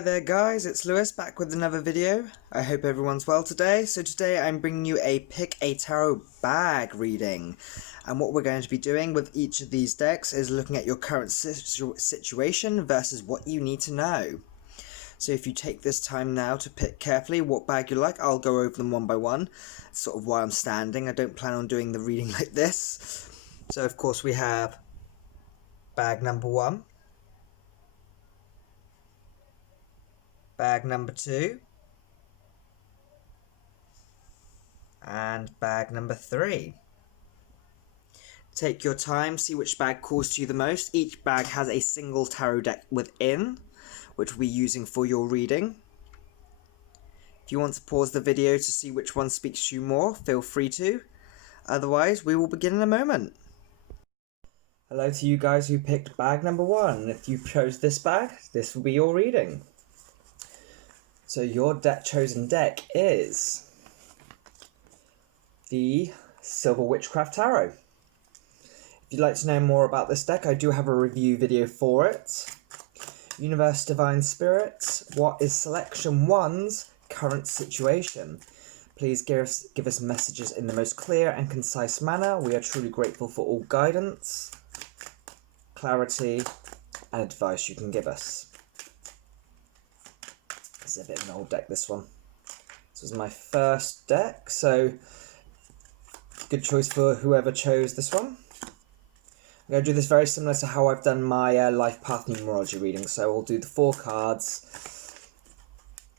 Hi there guys, it's Lewis back with another video. I hope everyone's well today. So today I'm bringing you a Pick a Tarot bag reading. And what we're going to be doing with each of these decks is looking at your current situation versus what you need to know. So if you take this time now to pick carefully what bag you like, I'll go over them one by one. That's sort of why I'm standing. I don't plan on doing the reading like this. So of course we have bag number 1. Bag number 2, and bag number 3. Take your time, see which bag calls to you the most. Each bag has a single tarot deck within, which we'll be using for your reading. If you want to pause the video to see which one speaks to you more, feel free to. Otherwise, we will begin in a moment. Hello to you guys who picked bag number 1. If you chose this bag, this will be your reading. So your chosen deck is the Silver Witchcraft Tarot. If you'd like to know more about this deck, I do have a review video for it. Universe Divine Spirits, what is Selection 1's current situation? Please give us messages in the most clear and concise manner. We are truly grateful for all guidance, clarity, and advice you can give us. This is a bit of an old deck, this one. This was my first deck, so good choice for whoever chose this one. I'm going to do this very similar to how I've done my life path numerology reading. So we'll do the 4 cards,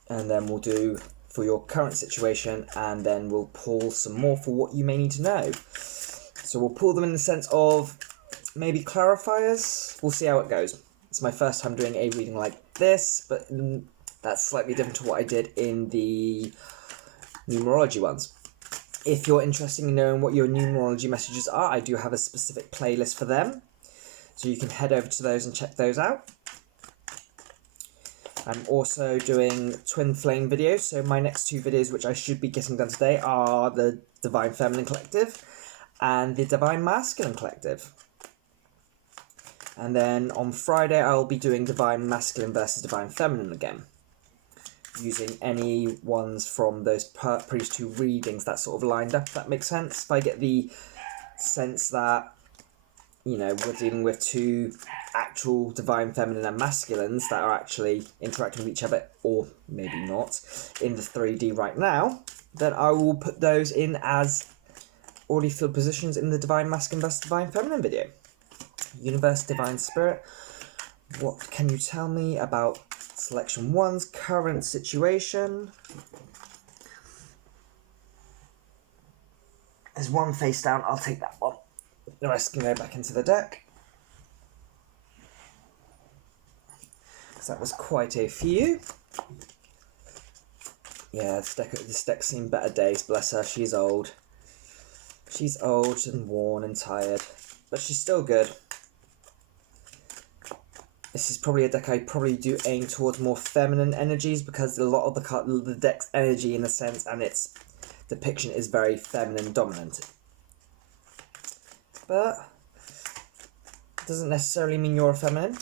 and then we'll do for your current situation, and then we'll pull some more for what you may need to know. So we'll pull them in the sense of maybe clarifiers. We'll see how it goes. It's my first time doing a reading like this, but that's slightly different to what I did in the numerology ones. If you're interested in knowing what your numerology messages are, I do have a specific playlist for them. So you can head over to those and check those out. I'm also doing twin flame videos. So my next 2 videos, which I should be getting done today, are the Divine Feminine Collective and the Divine Masculine Collective. And then on Friday, I'll be doing Divine Masculine versus Divine Feminine again, using any ones from those previous 2 readings that sort of lined up, if that makes sense. If I get the sense that, you know, we're dealing with 2 actual divine feminine and masculines that are actually interacting with each other, or maybe not, in the 3D right now, then I will put those in as already filled positions in the Divine Masculine versus Divine Feminine video. Universe Divine Spirit, what can you tell me about Selection 1's current situation? There's 1 face down, I'll take that one. The rest can go back into the deck, because that was quite a few. Yeah, this deck's seen better days, bless her. She's old. She's old and worn and tired, but she's still good. This is probably a deck I probably do aim towards more feminine energies, because a lot of the deck's energy, in a sense, and its depiction is very feminine dominant. But it doesn't necessarily mean you're a feminine.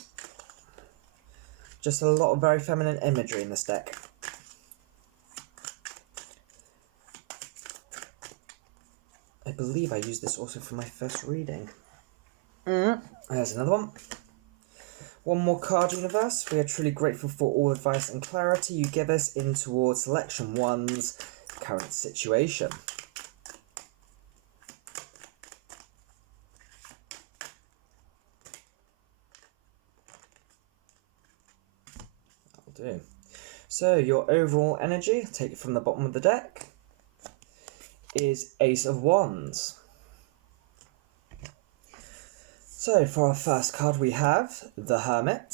Just a lot of very feminine imagery in this deck. I believe I used this also for my first reading. There's another one. 1 more card, Universe. We are truly grateful for all advice and clarity you give us in towards Selection 1's current situation. That'll do. So your overall energy, take it from the bottom of the deck, is Ace of Wands. So for our first card we have the Hermit,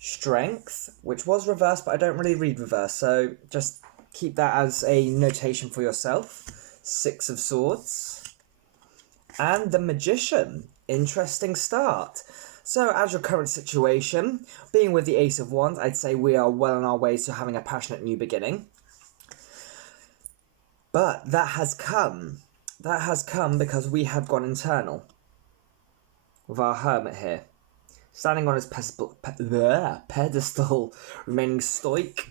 Strength, which was reversed, but I don't really read reverse, so just keep that as a notation for yourself. 6 of Swords, and the Magician. Interesting start. So as your current situation, being with the Ace of Wands, I'd say we are well on our way to having a passionate new beginning. But that has come because we have gone internal with our Hermit here. Standing on his pedestal, remaining stoic.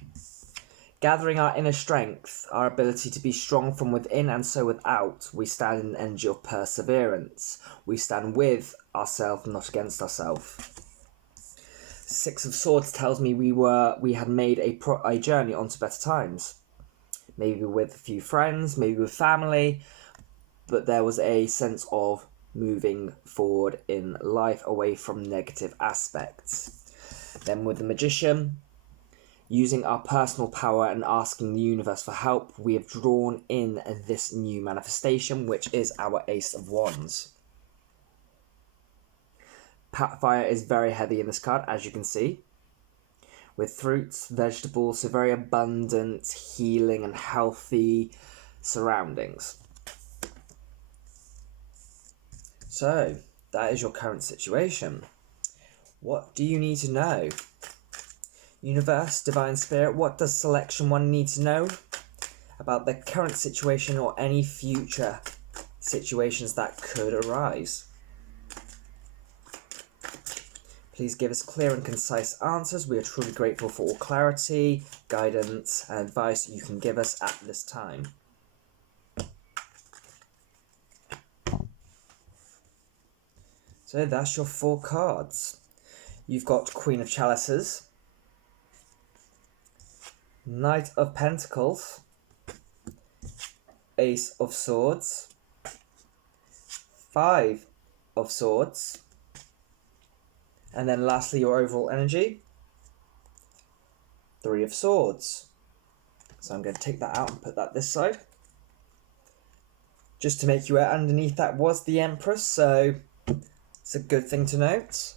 Gathering our inner strength, our ability to be strong from within and so without, we stand in the energy of perseverance. We stand with ourselves, not against ourselves. Six of Swords tells me we had made a journey onto better times. Maybe with a few friends, maybe with family, but there was a sense of moving forward in life away from negative aspects. Then with the Magician, using our personal power and asking the universe for help, we have drawn in this new manifestation, which is our Ace of Wands. Fire is very heavy in this card, as you can see, with fruits, vegetables, so very abundant, healing and healthy surroundings. So, that is your current situation. What do you need to know? Universe, Divine Spirit, what does Selection 1 need to know about their current situation or any future situations that could arise? Please give us clear and concise answers. We are truly grateful for all clarity, guidance, and advice you can give us at this time. So that's your 4 cards. You've got Queen of Chalices, Knight of Pentacles, Ace of Swords, 5 of Swords, and then lastly your overall energy, 3 of Swords. So I'm going to take that out and put that this side. Just to make you aware, underneath that was the Empress, so it's a good thing to note.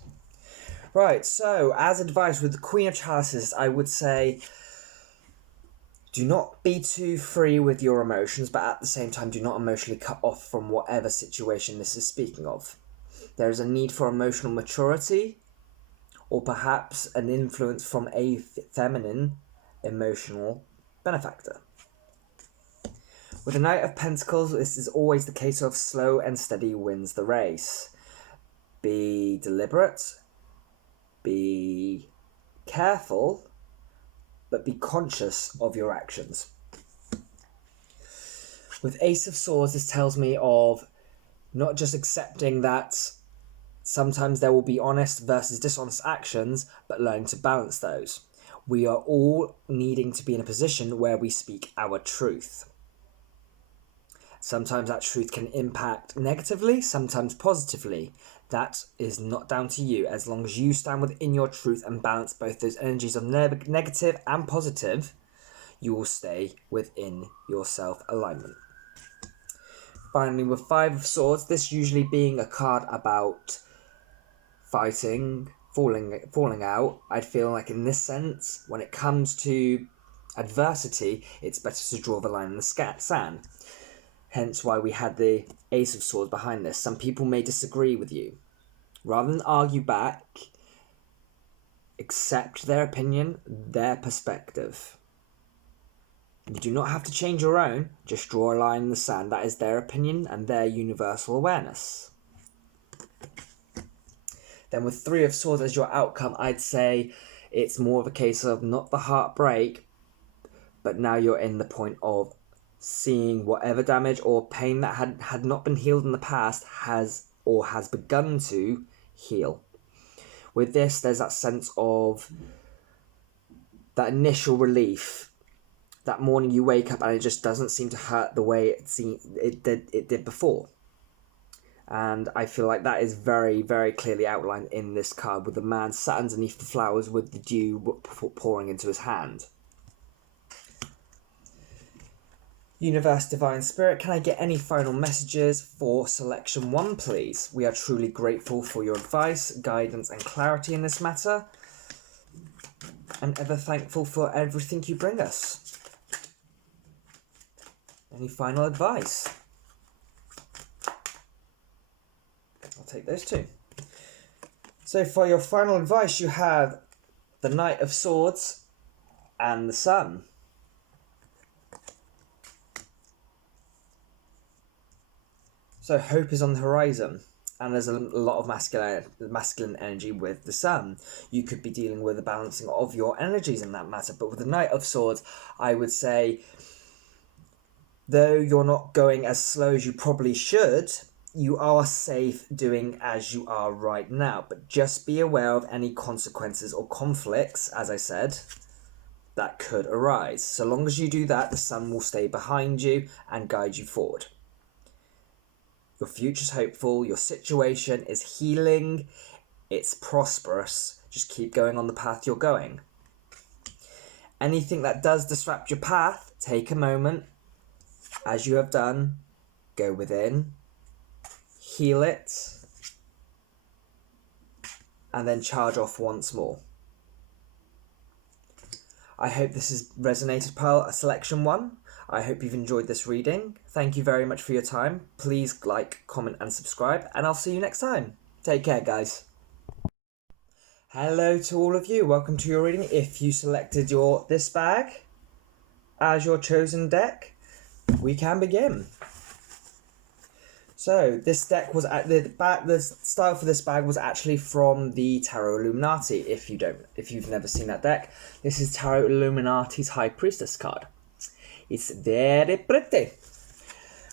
Right, so as advice with the Queen of Chalices, I would say do not be too free with your emotions, but at the same time do not emotionally cut off from whatever situation this is speaking of. There is a need for emotional maturity, or perhaps an influence from a feminine emotional benefactor. With the Knight of Pentacles, this is always the case of slow and steady wins the race. Be deliberate, be careful, but be conscious of your actions. With Ace of Swords, this tells me of not just accepting that sometimes there will be honest versus dishonest actions, but learning to balance those. We are all needing to be in a position where we speak our truth. Sometimes that truth can impact negatively, sometimes positively. That is not down to you. As long as you stand within your truth and balance both those energies of negative and positive, you will stay within your self-alignment. Finally, with 5 of Swords, this usually being a card about fighting, falling out, I'd feel like in this sense, when it comes to adversity, it's better to draw the line in the sand. Hence why we had the Ace of Swords behind this. Some people may disagree with you. Rather than argue back, accept their opinion, their perspective. You do not have to change your own, just draw a line in the sand. That is their opinion and their universal awareness. Then with 3 of Swords as your outcome, I'd say it's more of a case of not the heartbreak, but now you're in the point of seeing whatever damage or pain that had not been healed in the past has begun to heal. With this, there's that sense of that initial relief. That morning you wake up and it just doesn't seem to hurt the way it did before. And I feel like that is very, very clearly outlined in this card, with the man sat underneath the flowers with the dew pouring into his hand. Universe, Divine Spirit, can I get any final messages for Selection 1, please? We are truly grateful for your advice, guidance and clarity in this matter, and ever thankful for everything you bring us. Any final advice? I'll take those 2. So for your final advice, you have the Knight of Swords and the Sun. So hope is on the horizon, and there's a lot of masculine energy with the Sun. You could be dealing with the balancing of your energies in that matter. But with the Knight of Swords, I would say, though you're not going as slow as you probably should, you are safe doing as you are right now. But just be aware of any consequences or conflicts, as I said, that could arise. So long as you do that, the Sun will stay behind you and guide you forward. Your future's hopeful, your situation is healing, it's prosperous. Just keep going on the path you're going. Anything that does disrupt your path, take a moment, as you have done, go within, heal it, and then charge off once more. I hope this has resonated, Pearl, Selection 1. I hope you've enjoyed this reading. Thank you very much for your time. Please like, comment, and subscribe, and I'll see you next time. Take care, guys. Hello to all of you. Welcome to your reading. If you selected this bag as your chosen deck, we can begin. So this deck was at the style for this bag was actually from the Tarot Illuminati. If you've never seen that deck, this is Tarot Illuminati's High Priestess card. It's very pretty.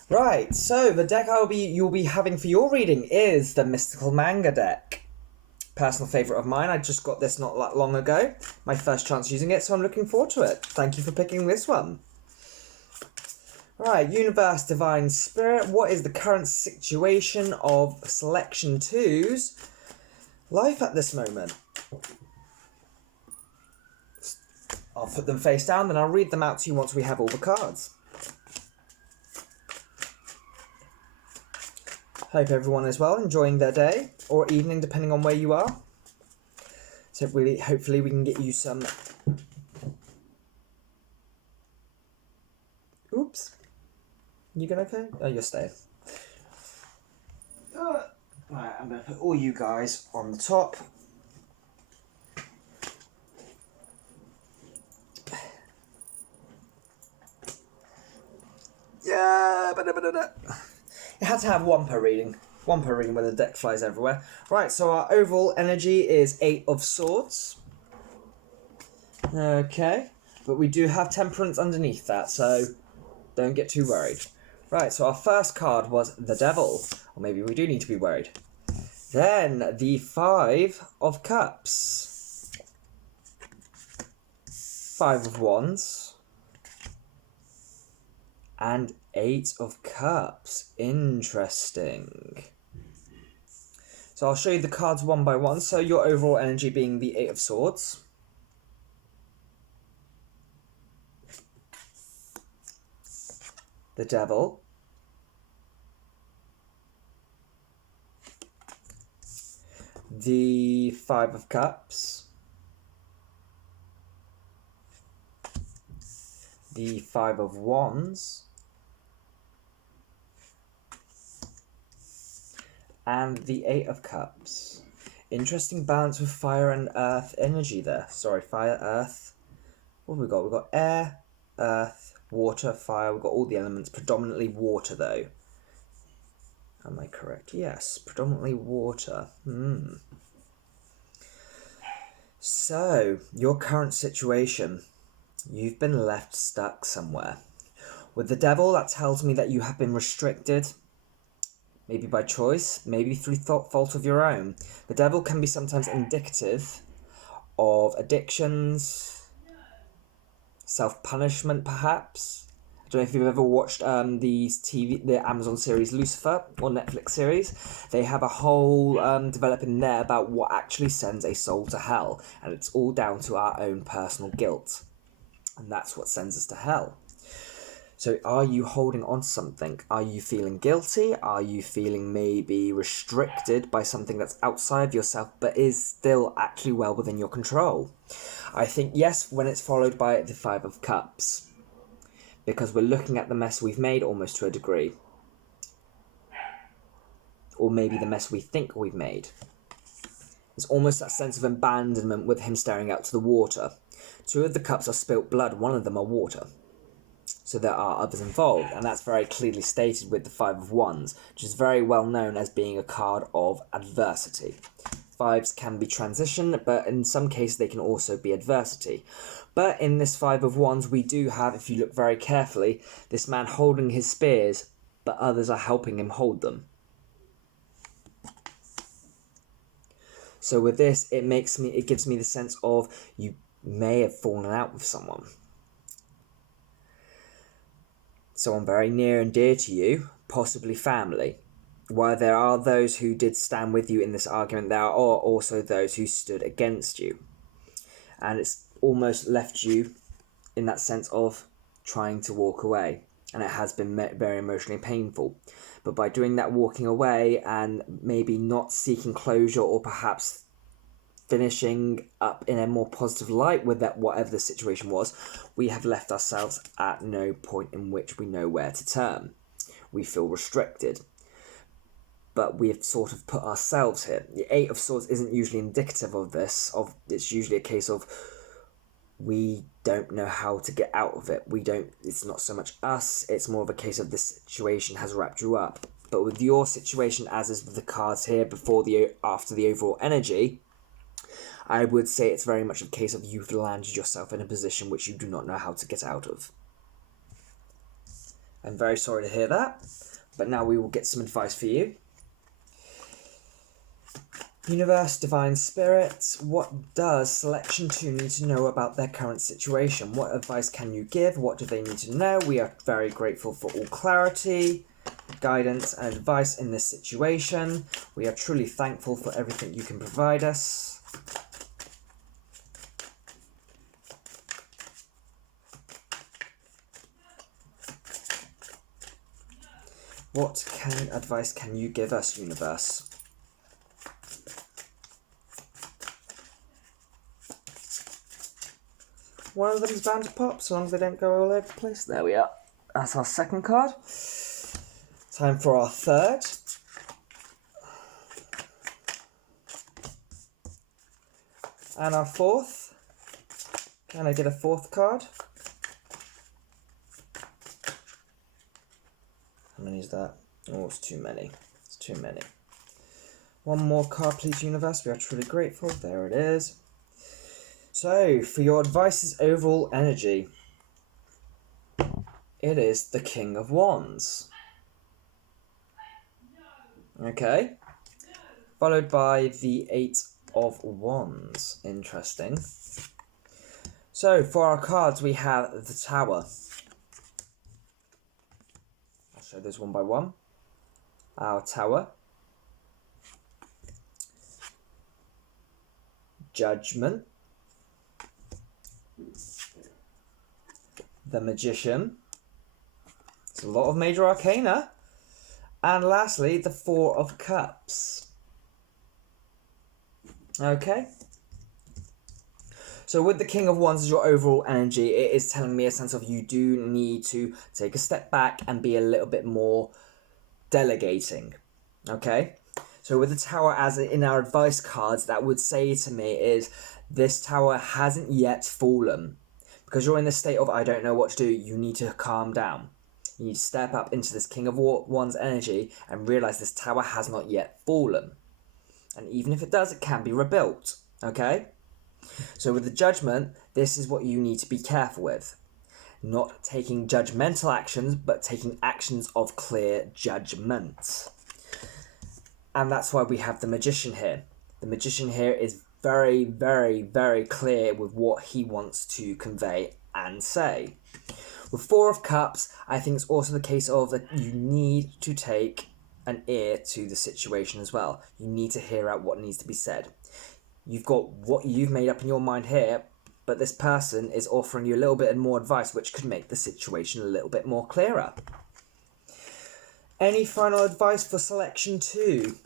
Right, so the deck you'll be having for your reading is the Mystical Manga deck. Personal favourite of mine. I just got this not that long ago. My first chance using it, so I'm looking forward to it. Thank you for picking this one. Right, Universe, Divine Spirit, what is the current situation of Selection 2's life at this moment? I'll put them face down, then I'll read them out to you once we have all the cards. Hope everyone is well, enjoying their day, or evening, depending on where you are. So hopefully we can get you some... Oops. You gonna okay? Oh, you're staying. Right, I'm gonna put all you guys on the top. Yeah, it had to have one per reading. One per reading where the deck flies everywhere. Right, so our overall energy is 8 of Swords. Okay, but we do have Temperance underneath that, so don't get too worried. Right, so our first card was the Devil. Or maybe we do need to be worried. Then the 5 of Cups. 5 of Wands. And 8 of Cups. Interesting. So I'll show you the cards one by one. So your overall energy being the 8 of Swords. The Devil. The 5 of Cups. The 5 of Wands. And the 8 of Cups. Interesting balance with fire and earth energy there. Sorry, fire, earth. What have we got? We've got air, earth, water, fire. We've got all the elements. Predominantly water, though. Am I correct? Yes, predominantly water. So, your current situation. You've been left stuck somewhere. With the Devil, that tells me that you have been restricted. Maybe by choice, maybe through fault of your own. The Devil can be sometimes indicative of addictions, self-punishment perhaps. I don't know if you've ever watched the Amazon series Lucifer, or Netflix series. They have a whole developing there about what actually sends a soul to hell. And it's all down to our own personal guilt. And that's what sends us to hell. So are you holding on to something? Are you feeling guilty? Are you feeling maybe restricted by something that's outside of yourself but is still actually well within your control? I think yes, when it's followed by the 5 of Cups. Because we're looking at the mess we've made almost to a degree. Or maybe the mess we think we've made. It's almost that sense of abandonment with him staring out to the water. 2 of the cups are spilt blood, 1 of them are water. So there are others involved, and that's very clearly stated with the Five of Wands, which is very well known as being a card of adversity. Fives can be transition, but in some cases they can also be adversity. But in this Five of Wands, we do have, if you look very carefully, this man holding his spears, but others are helping him hold them. So with this, it gives me the sense of you may have fallen out with someone. Someone very near and dear to you, possibly family. While there are those who did stand with you in this argument, there are also those who stood against you. And it's almost left you in that sense of trying to walk away. And it has been very emotionally painful. But by doing that walking away and maybe not seeking closure, or perhaps finishing up in a more positive light with that, whatever the situation was, we have left ourselves at no point in which we know where to turn. We feel restricted. But we have sort of put ourselves here. The Eight of Swords isn't usually indicative of this. It's usually a case of we don't know how to get out of it. It's not so much us, it's more of a case of this situation has wrapped you up. But with your situation, as is with the cards here after the overall energy, I would say it's very much a case of you've landed yourself in a position which you do not know how to get out of. I'm very sorry to hear that, but now we will get some advice for you. Universe, Divine Spirit, what does Selection 2 need to know about their current situation? What advice can you give? What do they need to know? We are very grateful for all clarity, guidance and advice in this situation. We are truly thankful for everything you can provide us. What advice can you give us, Universe? One of them is bound to pop, so long as they don't go all over the place. There we are. That's our second card. Time for our third. And our fourth. Can I get a fourth card? How many is that? Oh, it's too many. It's too many. One more card, please, Universe. We are truly grateful. There it is. So, for your advice's overall energy, it is the King of Wands. Okay. Followed by the Eight of Wands. Interesting. So, for our cards, we have the Tower. I'll show those one by one. Our Tower. Judgment. The Magician. It's a lot of major arcana. And lastly, the Four of Cups. Okay. So with the King of Wands as your overall energy, it is telling me a sense of you do need to take a step back and be a little bit more delegating. Okay. So with the Tower as in our advice cards, that would say to me is this Tower hasn't yet fallen. Because you're in this state of, I don't know what to do, you need to calm down. You need to step up into this King of Wands energy and realise this Tower has not yet fallen. And even if it does, it can be rebuilt. Okay? So with the Judgment, this is what you need to be careful with. Not taking judgmental actions, but taking actions of clear judgment. And that's why we have the Magician here. The Magician here is very, very, very clear with what he wants to convey and say. With Four of Cups, I think it's also the case of that you need to take an ear to the situation as well. You need to hear out what needs to be said. You've got what you've made up in your mind here, but this person is offering you a little bit more advice which could make the situation a little bit more clearer. Any final advice for Selection 2?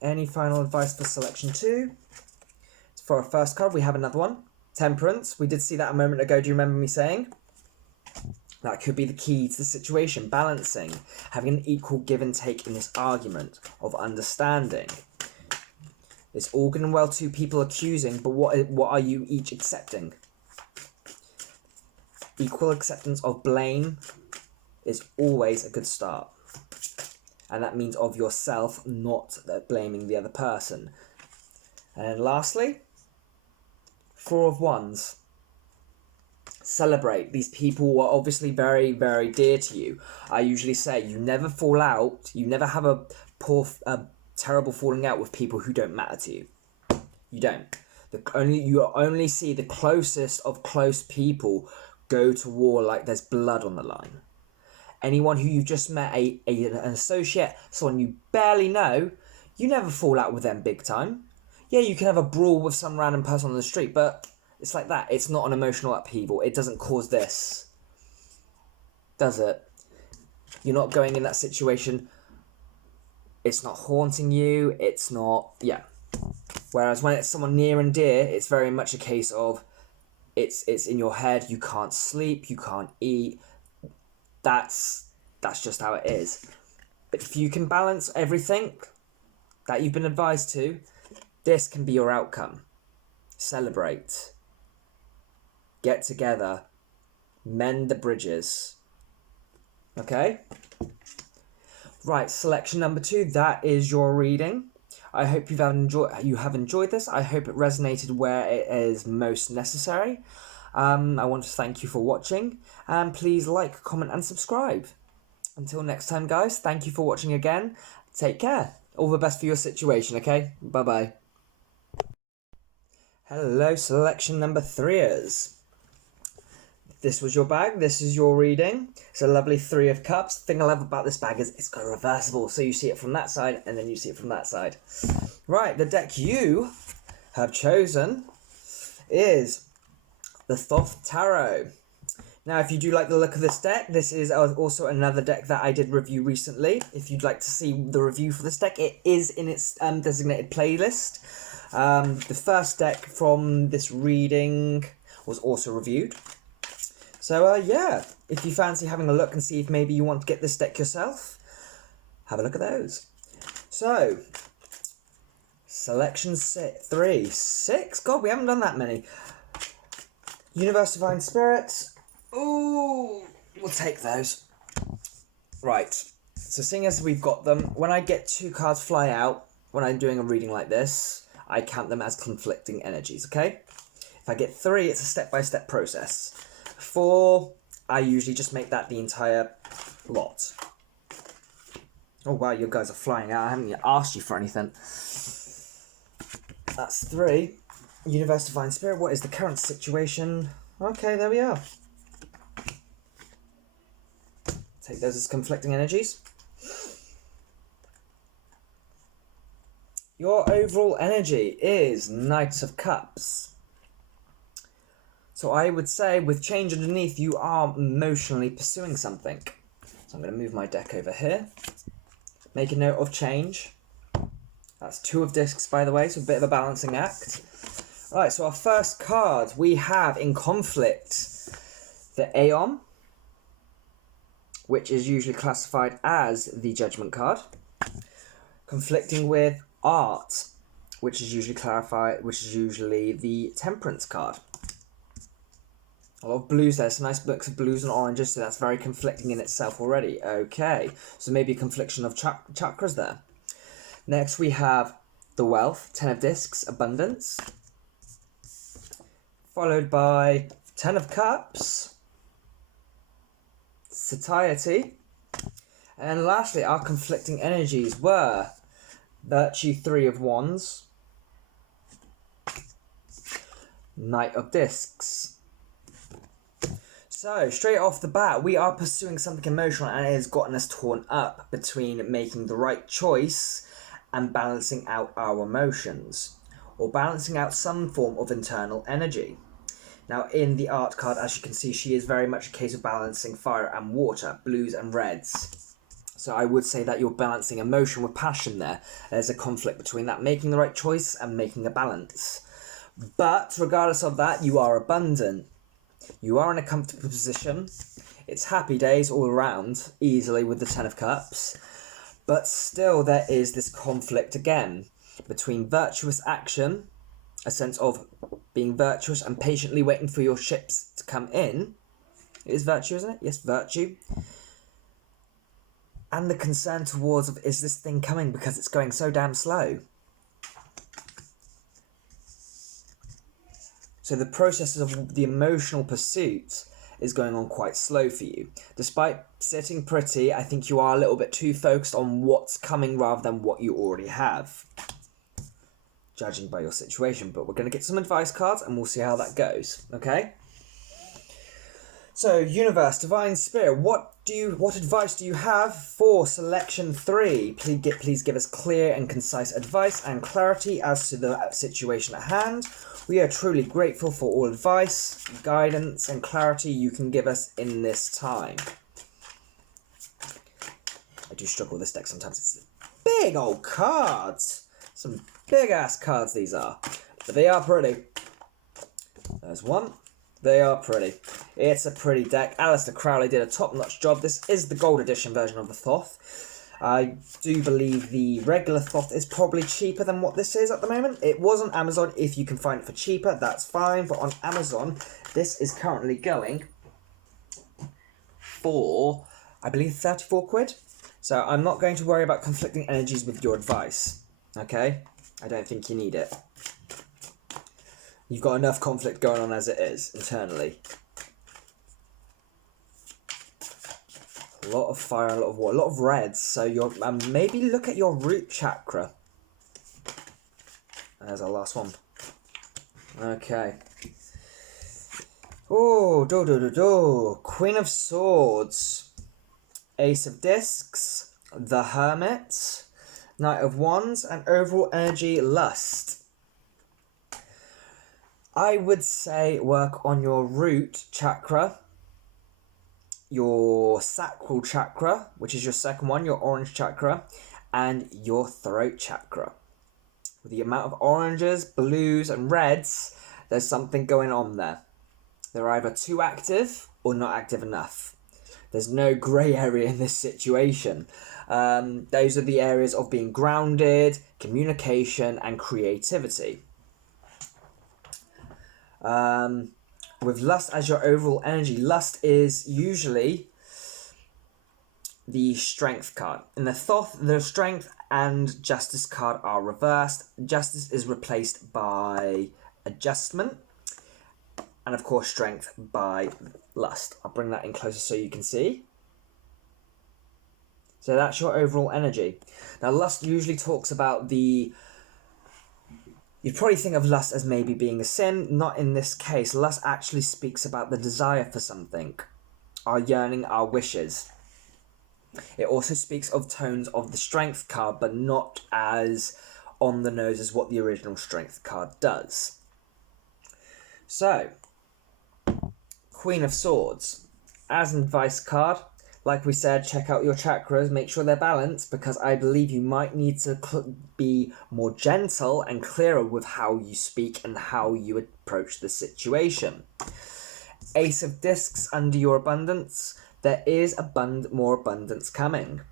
Any final advice for Selection 2? For our first card, we have another one. Temperance. We did see that a moment ago. Do you remember me saying? That could be the key to the situation. Balancing. Having an equal give and take in this argument of understanding. It's all good and well two people accusing, but what are you each accepting? Equal acceptance of blame is always a good start. And that means of yourself, not blaming the other person. And lastly, Four of Wands. Celebrate. These people are obviously very, very dear to you. I usually say you never fall out. You never have a terrible falling out with people who don't matter to you. You don't. You only see the closest of close people go to war like there's blood on the line. Anyone who you've just met, an associate, someone you barely know, you never fall out with them big time. Yeah, you can have a brawl with some random person on the street, but it's like that. It's not an emotional upheaval. It doesn't cause this, does it? You're not going in that situation. It's not haunting you. It's not, yeah. Whereas when it's someone near and dear, it's very much a case of it's in your head. You can't sleep. You can't eat. That's just how it is. But if you can balance everything that you've been advised to, this can be your outcome. Celebrate. Get together. Mend the bridges. Okay? Right, selection number 2, that is your reading. I hope you have enjoyed this. I hope it resonated where it is most necessary. I want to thank you for watching, and please like, comment and subscribe. Until next time, guys, thank you for watching again. Take care. All the best for your situation, okay? Bye-bye. Hello, selection number 3ers. This was your bag. This is your reading. It's a lovely 3 of Cups. The thing I love about this bag is it's got a reversible, so you see it from that side and then you see it from that side. Right, the deck you have chosen is the Thoth Tarot. Now, if you do like the look of this deck, this is also another deck that I did review recently. If you'd like to see the review for this deck, it is in its designated playlist. The first deck from this reading was also reviewed. So, yeah, if you fancy having a look and see if maybe you want to get this deck yourself, have a look at those. So, selection 3. 6? God, we haven't done that many. Universe Divine Spirits. Ooh, we'll take those. Right, so seeing as we've got them, when I get 2 cards fly out, when I'm doing a reading like this, I count them as conflicting energies, okay? If I get 3, it's a step-by-step process. 4, I usually just make that the entire lot. Oh wow, you guys are flying out. I haven't even asked you for anything. That's 3. Universe Divine Spirit, what is the current situation? Okay, there we are. Take those as conflicting energies. Your overall energy is Knight of Cups. So I would say, with change underneath, you are emotionally pursuing something. So I'm going to move my deck over here. Make a note of change. That's 2 of discs, by the way, so a bit of a balancing act. Right, so our first card, we have in conflict the Aeon, which is usually classified as the Judgment card. Conflicting with Art, which is usually the Temperance card. A lot of blues there. It's a nice mix of blues and oranges, so that's very conflicting in itself already. Okay, so maybe a confliction of chakras there. Next we have the Wealth, 10 of Discs, Abundance. Followed by 10 of Cups, Satiety. And lastly, our conflicting energies were Virtue, 3 of Wands, Knight of Discs. So, straight off the bat, we are pursuing something emotional, and it has gotten us torn up between making the right choice and balancing out our emotions, or balancing out some form of internal energy. Now, in the Art card, as you can see, she is very much a case of balancing fire and water, blues and reds. So I would say that you're balancing emotion with passion there. There's a conflict between that, making the right choice and making a balance. But regardless of that, you are abundant. You are in a comfortable position. It's happy days all around, easily with the 10 of Cups. But still there is this conflict again between virtuous action, a sense of being virtuous and patiently waiting for your ships to come in, It is virtue, isn't it? Yes, virtue. And the concern towards, is this thing coming because it's going so damn slow? So the process of the emotional pursuit is going on quite slow for you. Despite sitting pretty, I think you are a little bit too focused on what's coming rather than what you already have, judging by your situation. But we're going to get some advice cards and we'll see how that goes, okay? So, Universe, Divine Spirit, what advice do you have for selection 3? Please give us clear and concise advice and clarity as to the situation at hand. We are truly grateful for all advice, guidance, and clarity you can give us in this time. I do struggle with this deck sometimes. It's big old cards. Some big-ass cards these are. But they are pretty. There's one. They are pretty. It's a pretty deck. Aleister Crowley did a top-notch job. This is the gold edition version of the Thoth. I do believe the regular Thoth is probably cheaper than what this is at the moment. It was on Amazon. If you can find it for cheaper, that's fine. But on Amazon, this is currently going for, I believe, 34 quid. So I'm not going to worry about conflicting energies with your advice. Okay? I don't think you need it. You've got enough conflict going on as it is, internally. A lot of fire, a lot of water, a lot of reds. So you're maybe look at your root chakra. And there's our last one. Okay. Oh, Queen of Swords. Ace of Discs. The Hermit. Knight of Wands. And overall energy, Lust. I would say work on your root chakra, your sacral chakra, which is your second one, your orange chakra, and your throat chakra. With the amount of oranges, blues, and reds, there's something going on there. They're either too active or not active enough. There's no grey area in this situation. Those are the areas of being grounded, communication, and creativity. With Lust as your overall energy, Lust is usually the Strength card. In the Thoth, the Strength and Justice card are reversed. Justice is replaced by Adjustment, and of course Strength by Lust. I'll bring that in closer so you can see. So that's your overall energy. Now Lust usually talks about the... You'd probably think of lust as maybe being a sin. Not in this case. Lust actually speaks about the desire for something. Our yearning, our wishes. It also speaks of tones of the Strength card, but not as on the nose as what the original Strength card does. So, Queen of Swords. As an advice card, like we said, check out your chakras, make sure they're balanced, because I believe you might need to be more gentle and clearer with how you speak and how you approach the situation. Ace of Discs under your abundance. There is more abundance coming.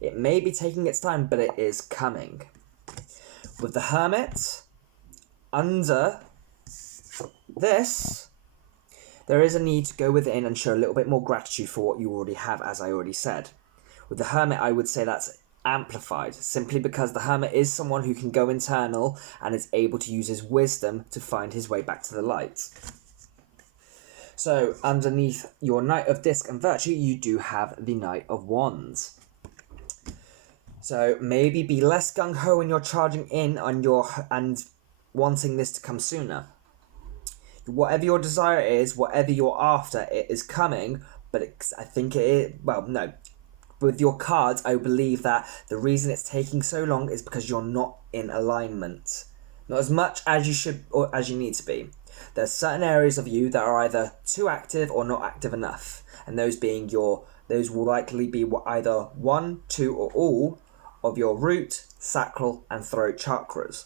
It may be taking its time, but it is coming. With the Hermit, under this... there is a need to go within and show a little bit more gratitude for what you already have, as I already said. With the Hermit, I would say that's amplified, simply because the Hermit is someone who can go internal and is able to use his wisdom to find his way back to the light. So, underneath your Knight of Disc and Virtue, you do have the Knight of Wands. So, maybe be less gung-ho when you're charging in on and wanting this to come sooner. Whatever your desire is, whatever you're after, it is coming, but I think it is... Well, no. With your cards, I believe that the reason it's taking so long is because you're not in alignment. Not as much as you should or as you need to be. There's certain areas of you that are either too active or not active enough. And those will likely be either one, two, or all of your root, sacral, and throat chakras.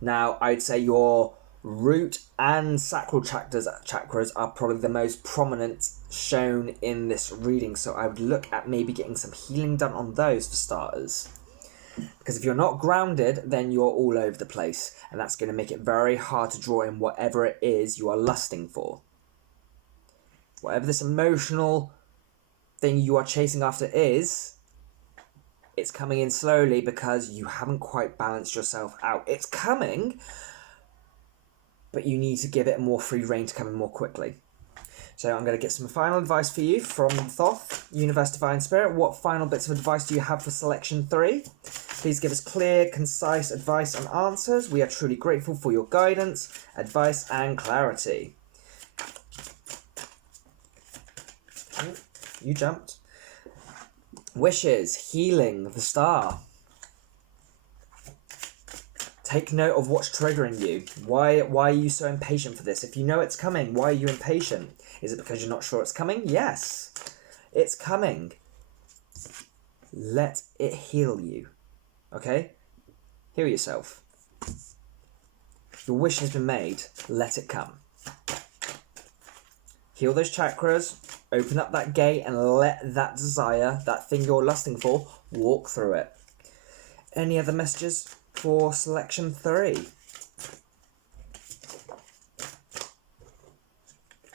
Now, I'd say your root and sacral chakras are probably the most prominent shown in this reading, so I would look at maybe getting some healing done on those for starters, because if you're not grounded, then you're all over the place, and that's going to make it very hard to draw in whatever it is you are lusting for. whatever this emotional thing you are chasing after is, it's coming in slowly because you haven't quite balanced yourself out. It's coming, but you need to give it more free rein to come in more quickly. So I'm going to get some final advice for you from Thoth, Universe Divine Spirit. What final bits of advice do you have for selection 3? Please give us clear, concise advice and answers. We are truly grateful for your guidance, advice and clarity. You jumped. Wishes, healing, the star. Take note of what's triggering you. Why are you so impatient for this? If you know it's coming, why are you impatient? Is it because you're not sure it's coming? Yes, it's coming. Let it heal you. Okay? Heal yourself. Your wish has been made. Let it come. Heal those chakras. Open up that gate and let that desire, that thing you're lusting for, walk through it. Any other messages for selection 3?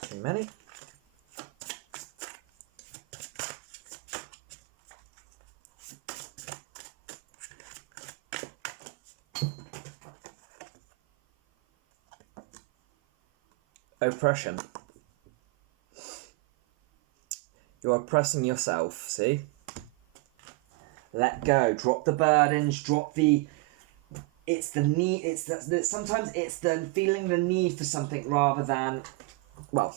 Too many. Oppression. You're oppressing yourself, see? Let go. Drop the burdens, drop the... It's the need, sometimes it's the feeling the need for something rather than... Well,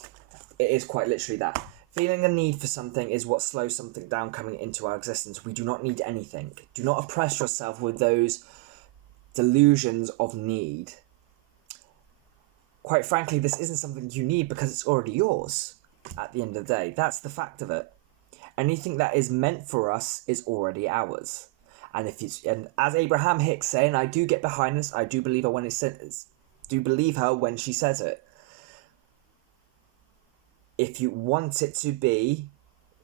it is quite literally that. Feeling the need for something is what slows something down coming into our existence. We do not need anything. Do not oppress yourself with those delusions of need. Quite frankly, this isn't something you need because it's already yours at the end of the day. That's the fact of it. Anything that is meant for us is already ours. And and as Abraham Hicks saying, I do get behind this. I do believe her when when she says it. If you want it to be,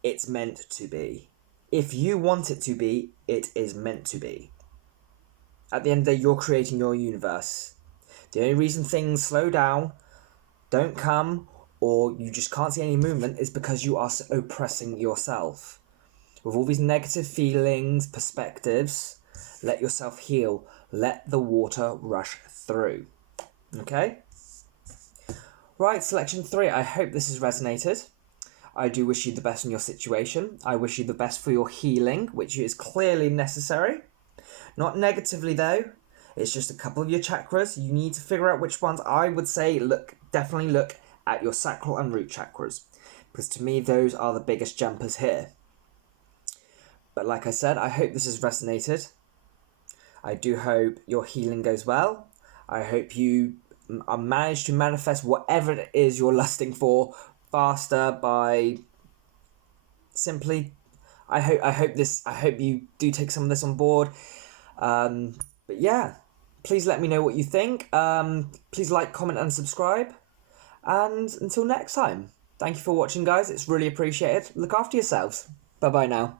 it's meant to be. If you want it to be, it is meant to be. At the end of the day, you're creating your universe. The only reason things slow down, don't come, or you just can't see any movement is because you are oppressing yourself. With all these negative feelings, perspectives, let yourself heal. Let the water rush through. Okay? Right, selection 3. I hope this has resonated. I do wish you the best in your situation. I wish you the best for your healing, which is clearly necessary. Not negatively though. It's just a couple of your chakras. You need to figure out which ones. I would say definitely look at your sacral and root chakras. Because to me, those are the biggest jumpers here. But like I said, I hope this has resonated. I do hope your healing goes well. I hope you manage to manifest whatever it is you're lusting for faster by simply... I hope you do take some of this on board. But yeah, please let me know what you think. Please like, comment and subscribe. And until next time, thank you for watching, guys. It's really appreciated. Look after yourselves. Bye-bye now.